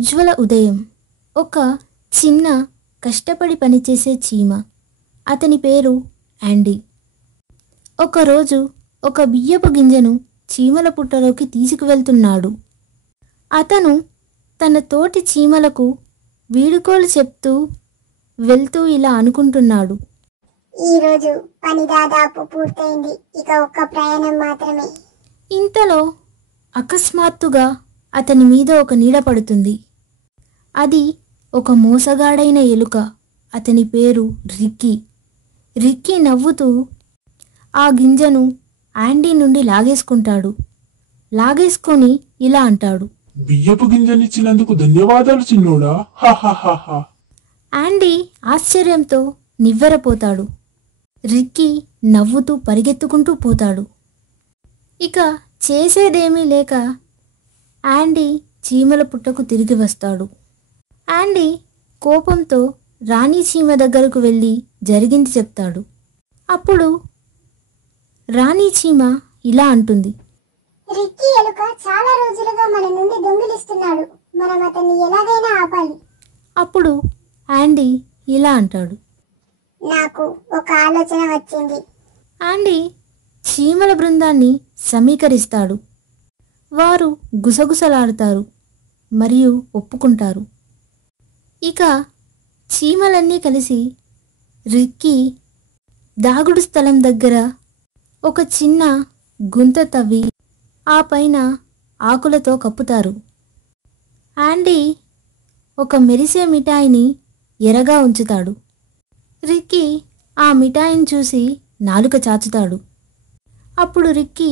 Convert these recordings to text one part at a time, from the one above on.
ఉజ్వల ఉదయం. ఒక చిన్న కష్టపడి పనిచేసే చీమ. అతని పేరు యాండీ. ఒకరోజు ఒక బియ్యపు గింజను చీమల పుట్టలోకి తీసుకువెళ్తున్నాడు. అతను తన తోటి చీమలకు వీడుకోలు చెప్తూ వెళ్తూ ఇలా అనుకుంటున్నాడు. ఈరోజు పని దాదాపు పూర్తయింది, ఇక ఒక్క ప్రయాణం మాత్రమే. ఇంతలో అకస్మాత్తుగా అతని మీద ఒక నీడ పడుతుంది. అది ఒక మోసగాడైన ఎలుక. అతని పేరు రిక్కీ. రిక్కీ నవ్వుతూ ఆ గింజను యాండీ నుండి లాగేసుకుంటాడు. లాగేసుకొని ఇలా అంటాడు, బియ్యపు గింజనిచ్చినందుకు ధన్యవాదాలు చిన్నోడా. హాహాహాహా. యాండీ ఆశ్చర్యంతో నివ్వెరపోతాడు. రిక్కీ నవ్వుతూ పరిగెత్తుకుంటూ పోతాడు. ఇక చేసేదేమీ లేక యాండీ చీమల పుట్టకు తిరిగి వస్తాడు. యాండీ కోపంతో రాణి చీమ దగ్గరకు వెళ్ళి జరిగింది చెప్తాడు. అప్పుడు రాణి చీమ ఇలా అంటుంది, రిక్కీ ఎలుక చాలా రోజులుగా మన నుండి దొంగిలిస్తున్నాడు, మనం అతన్ని ఎలాగైనా ఆపాలి. అప్పుడు యాండీ ఇలా అంటాడు, నాకు ఒక ఆలోచన వచ్చింది. యాండీ చీమల బృందాన్ని సమీకరిస్తాడు. వారు గుసగుసలాడుతారు మరియు ఒప్పుకుంటారు. ఇక చీమలన్నీ కలిసి రిక్కీ దాగుడు స్థలం దగ్గర ఒక చిన్న గుంత తవ్వి ఆ పైన ఆకులతో కప్పుతారు. యాండీ ఒక మెరిసే మిఠాయిని ఎరగా ఉంచుతాడు. రిక్కీ ఆ మిఠాయిని చూసి నాలుక చాచుతాడు. అప్పుడు రిక్కీ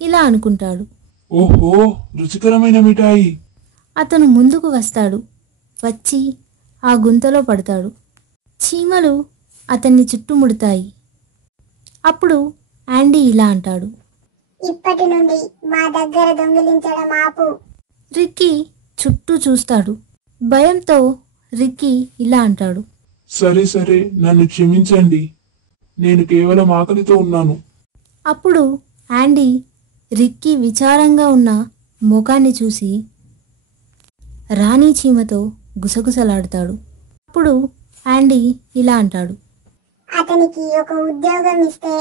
ఇలా అనుకుంటాడు, ఓహో, రుచికరమైన మిఠాయి. అతను ముందుకు వస్తాడు. వచ్చి ఆ గుంతలో పడతాడు. చీమలు అతన్ని చుట్టుముడతాయి. అప్పుడు యాండీ ఇలా అంటాడు, ఇప్పటి నుండి మా దగ్గర దొంగిలించడం ఆపు. రిక్కీ చుట్టూ చూస్తాడు. భయంతో రిక్కీ ఇలా అంటాడు, సరే సరే, నన్ను క్షమించండి, నేను కేవలం ఆకలితో ఉన్నాను. అప్పుడు యాండీ రిక్కీ విచారంగా ఉన్న ముఖాన్ని చూసి రాణి చీమతో గుసగుసలాడతాడు. అప్పుడు యాండీ ఇలా అంటాడు, అతనికి ఒక ఉద్యోగం ఇస్తే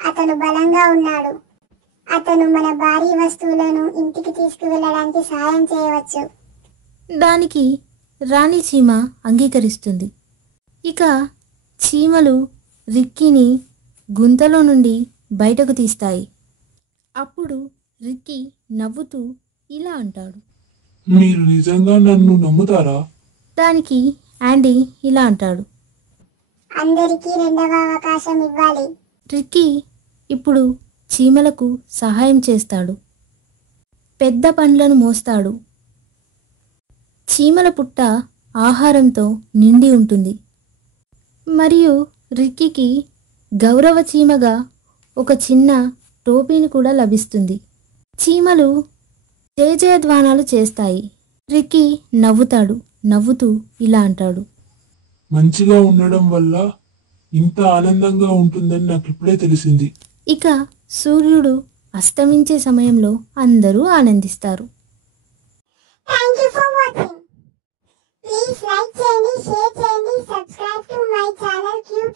అతను బలంగా ఉన్నాడు. అతను మన భారీ వస్తువులను ఇంటికి తీసుకువెళ్ళడానికి సాయం చేయవచ్చు. దానికి రాణి చీమ అంగీకరిస్తుంది. ఇక చీమలు రిక్కీని గుంతలో నుండి బయటకు తీస్తాయి. అప్పుడు రిక్కీ నవ్వుతూ ఇలా అంటాడు, మీరు నిజంగా నన్ను నమ్ముతారా? దానికి యాండీ ఇలా అంటాడు, అందరికీ రెండవ అవకాశం ఇవ్వాలి. రిక్కీ ఇప్పుడు చీమలకు సహాయం చేస్తాడు. పెద్ద పండ్లను మోస్తాడు. చీమల పుట్ట ఆహారంతో నిండి ఉంటుంది. మరియు రిక్కీకి గౌరవ చీమగా ఒక చిన్న టోపీని కూడా లభిస్తుంది. చీమలు జయజయధ్వానాలు చేస్తాయి. రిక్కీ నవ్వుతాడు. నవ్వుతూ ఇలా అంటాడు, మంచిగా ఉండడం వల్ల ఇంత ఆనందంగా ఉంటుందని నాకు ఇప్పుడే తెలిసింది. ఇక సూర్యుడు అస్తమించే సమయంలో అందరూ ఆనందిస్తారు. Thank you for watching. Please like చేయండి, షేర్ చేయండి, subscribe to my channel cute